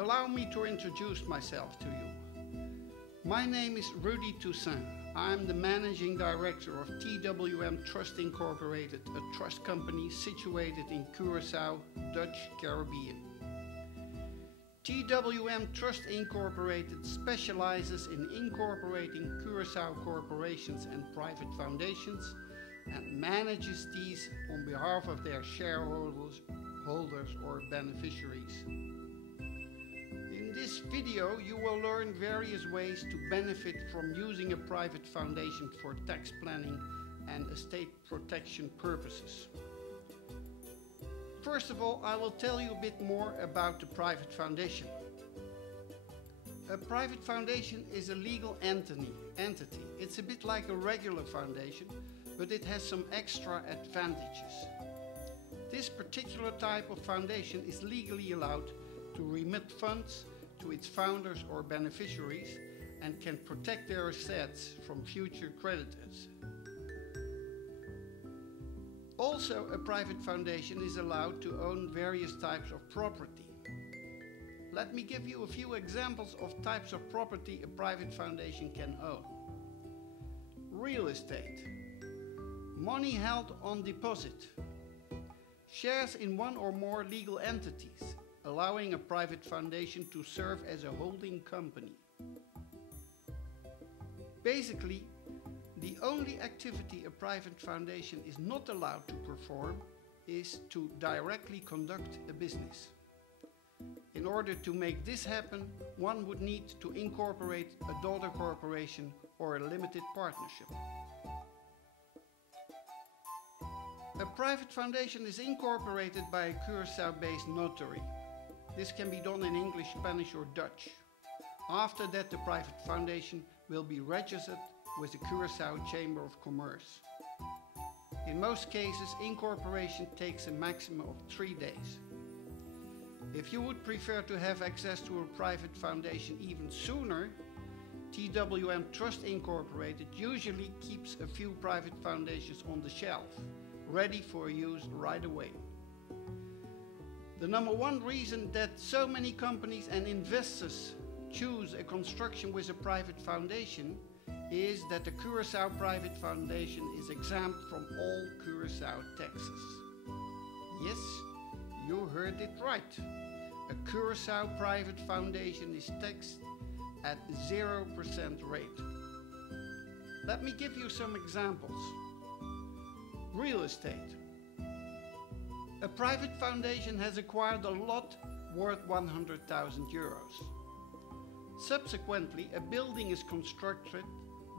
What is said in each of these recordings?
Allow me to introduce myself to you. My name is Ruud Toussaint. I am the Managing Director of T.W.M Trust Incorporated, a trust company situated in Curacao, Dutch Caribbean. T.W.M Trust Incorporated specializes in incorporating Curacao corporations and private foundations and manages these on behalf of their shareholders or beneficiaries. In this video you will learn various ways to benefit from using a private foundation for tax planning and estate protection purposes. First of all, I will tell you a bit more about the private foundation. A private foundation is a legal entity. It's a bit like a regular foundation, but it has some extra advantages. This particular type of foundation is legally allowed to remit funds to its founders or beneficiaries and can protect their assets from future creditors. Also, a private foundation is allowed to own various types of property. Let me give you a few examples of types of property a private foundation can own. Real estate, money held on deposit, shares in one or more legal entities, allowing a private foundation to serve as a holding company. Basically, the only activity a private foundation is not allowed to perform is to directly conduct a business. In order to make this happen, one would need to incorporate a daughter corporation or a limited partnership. A private foundation is incorporated by a Curacao-based notary. This can be done in English, Spanish or Dutch. After that, the private foundation will be registered with the Curacao Chamber of Commerce. In most cases, incorporation takes a maximum of 3 days. If you would prefer to have access to a private foundation even sooner, T.W.M Trust Incorporated usually keeps a few private foundations on the shelf, ready for use right away. The number one reason that so many companies and investors choose a construction with a private foundation is that the Curacao Private Foundation is exempt from all Curacao taxes. Yes, you heard it right. A Curacao Private Foundation is taxed at 0% rate. Let me give you some examples. Real estate. A private foundation has acquired a lot worth 100,000 euros. Subsequently, a building is constructed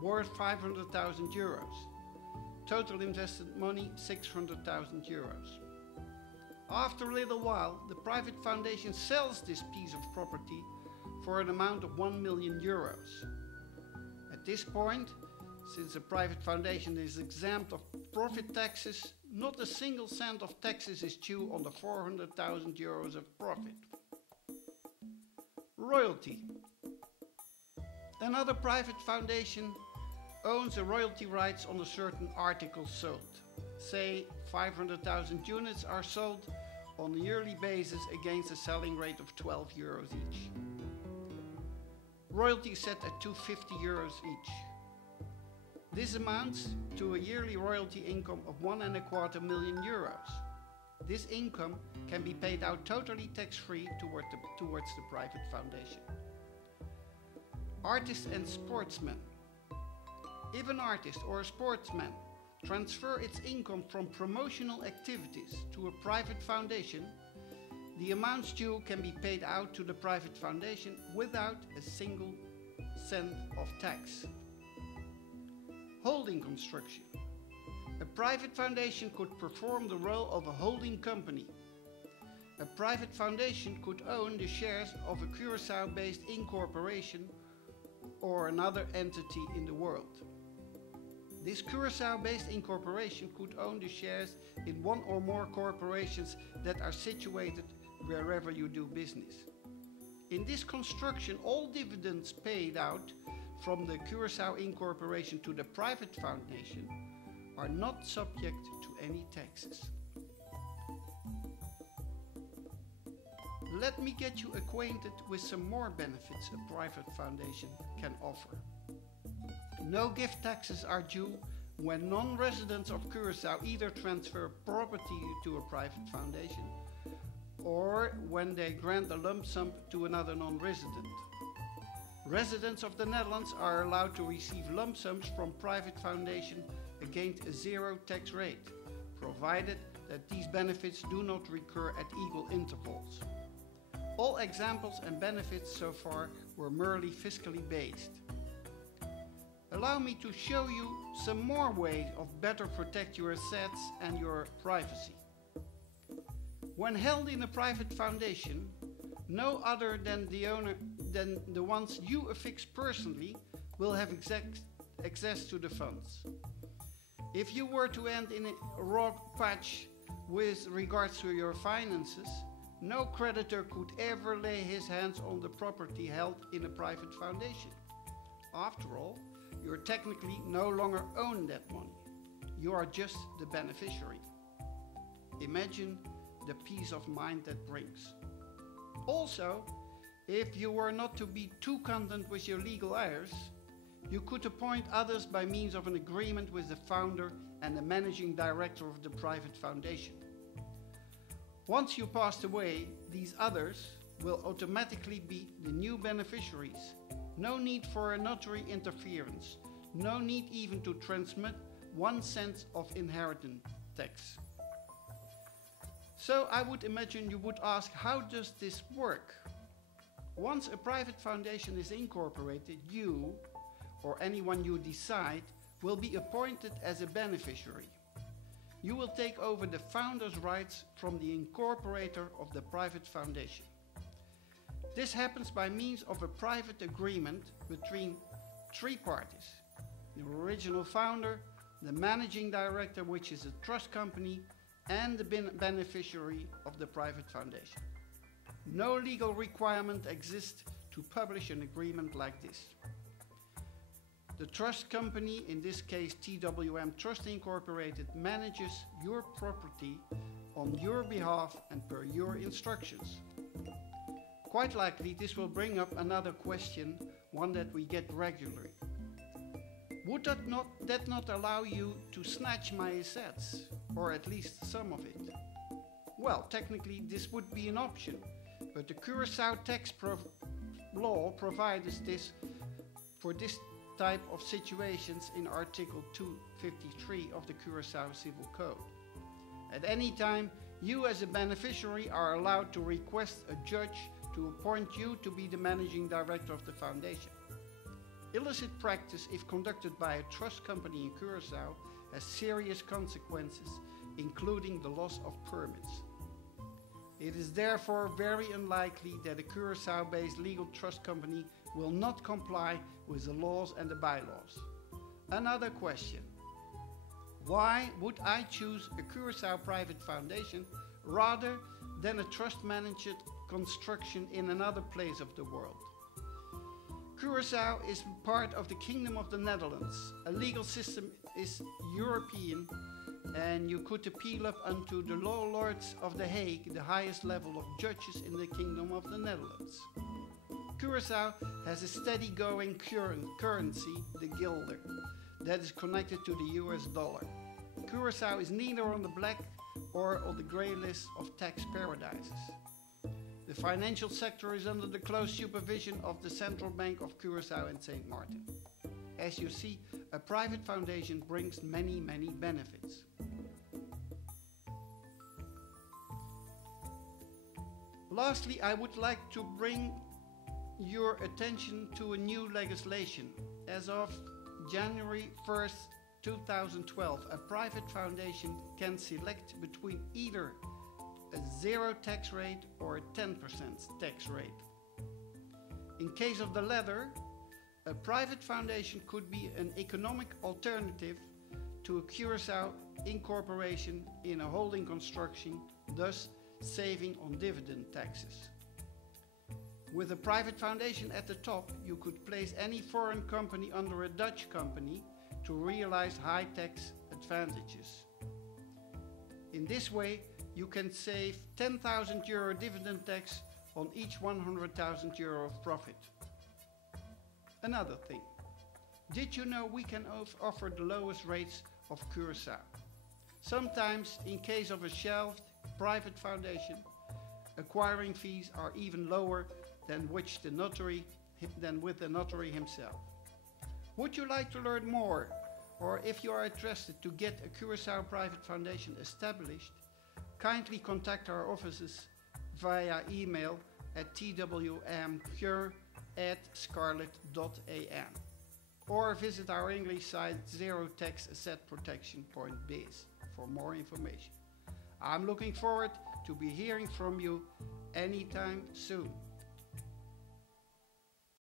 worth 500,000 euros. Total invested money 600,000 euros. After a little while, the private foundation sells this piece of property for an amount of 1 million euros. At this point, since a private foundation is exempt of profit taxes, not a single cent of taxes is due on the 400,000 euros of profit. Royalty. Another private foundation owns the royalty rights on a certain article sold. Say 500,000 units are sold on a yearly basis against a selling rate of 12 euros each. Royalty is set at 250 euros each. This amounts to a yearly royalty income of 1.25 million euros. This income can be paid out totally tax-free towards the private foundation. Artists and sportsmen. If an artist or a sportsman transfer its income from promotional activities to a private foundation, the amounts due can be paid out to the private foundation without a single cent of tax. Holding construction. A private foundation could perform the role of a holding company. A private foundation could own the shares of a Curacao-based incorporation or another entity in the world. This Curacao-based incorporation could own the shares in one or more corporations that are situated wherever you do business. In this construction, all dividends paid out from the Curacao Incorporation to the private foundation are not subject to any taxes. let me get you acquainted with some more benefits a private foundation can offer. No gift taxes are due when non-residents of Curacao either transfer property to a private foundation or when they grant a lump sum to another non-resident. Residents of the Netherlands are allowed to receive lump sums from private foundation against a zero tax rate, provided that these benefits do not recur at equal intervals. All examples and benefits so far were merely fiscally based. Allow me to show you some more ways of better protect your assets and your privacy. When held in a private foundation, no other than the ones you affix personally will have access to the funds. If you were to end in a rock patch with regards to your finances, no creditor could ever lay his hands on the property held in a private foundation. After all, you technically no longer own that money. You are just the beneficiary. Imagine the peace of mind that brings. Also, if you were not to be too content with your legal heirs, you could appoint others by means of an agreement with the founder and the managing director of the private foundation. Once you passed away, these others will automatically be the new beneficiaries. No need for a notary interference. No need even to transmit 1 cent of inheritance tax. So I would imagine you would ask, how does this work? Once a private foundation is incorporated, you, or anyone you decide, will be appointed as a beneficiary. You will take over the founder's rights from the incorporator of the private foundation. This happens by means of a private agreement between 3 parties: the original founder, the managing director, which is a trust company, and the beneficiary of the private foundation. No legal requirement exists to publish an agreement like this. The trust company, in this case T.W.M. Trust Incorporated, manages your property on your behalf and per your instructions. Quite likely this will bring up another question, one that we get regularly. Would that not allow you to snatch my assets, or at least some of it? Well, technically this would be an option, but the Curacao tax law provides this for this type of situations in Article 253 of the Curacao Civil Code. At any time, you as a beneficiary are allowed to request a judge to appoint you to be the managing director of the foundation. Illicit practice, if conducted by a trust company in Curacao, has serious consequences, including the loss of permits. It is therefore very unlikely that a Curacao-based legal trust company will not comply with the laws and the bylaws. Another question: why would I choose a Curacao private foundation rather than a trust-managed construction in another place of the world? Curacao is part of the Kingdom of the Netherlands. A legal system is European, and you could appeal up unto the law lords of The Hague, the highest level of judges in the Kingdom of the Netherlands. Curacao has a steady going currency, the guilder, that is connected to the US dollar. Curacao is neither on the black or on the grey list of tax paradises. The financial sector is under the close supervision of the Central Bank of Curacao and St. Martin. As you see, a private foundation brings many benefits. Lastly, I would like to bring your attention to a new legislation. As of January 1st, 2012, a private foundation can select between either a 0 tax rate or a 10% tax rate. In case of the latter, a private foundation could be an economic alternative to a Curacao incorporation in a holding construction, thus saving on dividend taxes. With a private foundation at the top, you could place any foreign company under a Dutch company to realize high tax advantages. In this way, you can save €10,000 dividend tax on each 100,000 euro of profit. Another thing, did you know we can offer the lowest rates of Curacao? Sometimes, in case of a shelved private foundation, acquiring fees are even lower than with the notary himself. Would you like to learn more? Or if you are interested to get a Curacao Private Foundation established, kindly contact our offices via email at twmcure@scarlet.am or visit our English site zerotexassetprotection.biz for more information. I'm looking forward to be hearing from you anytime soon.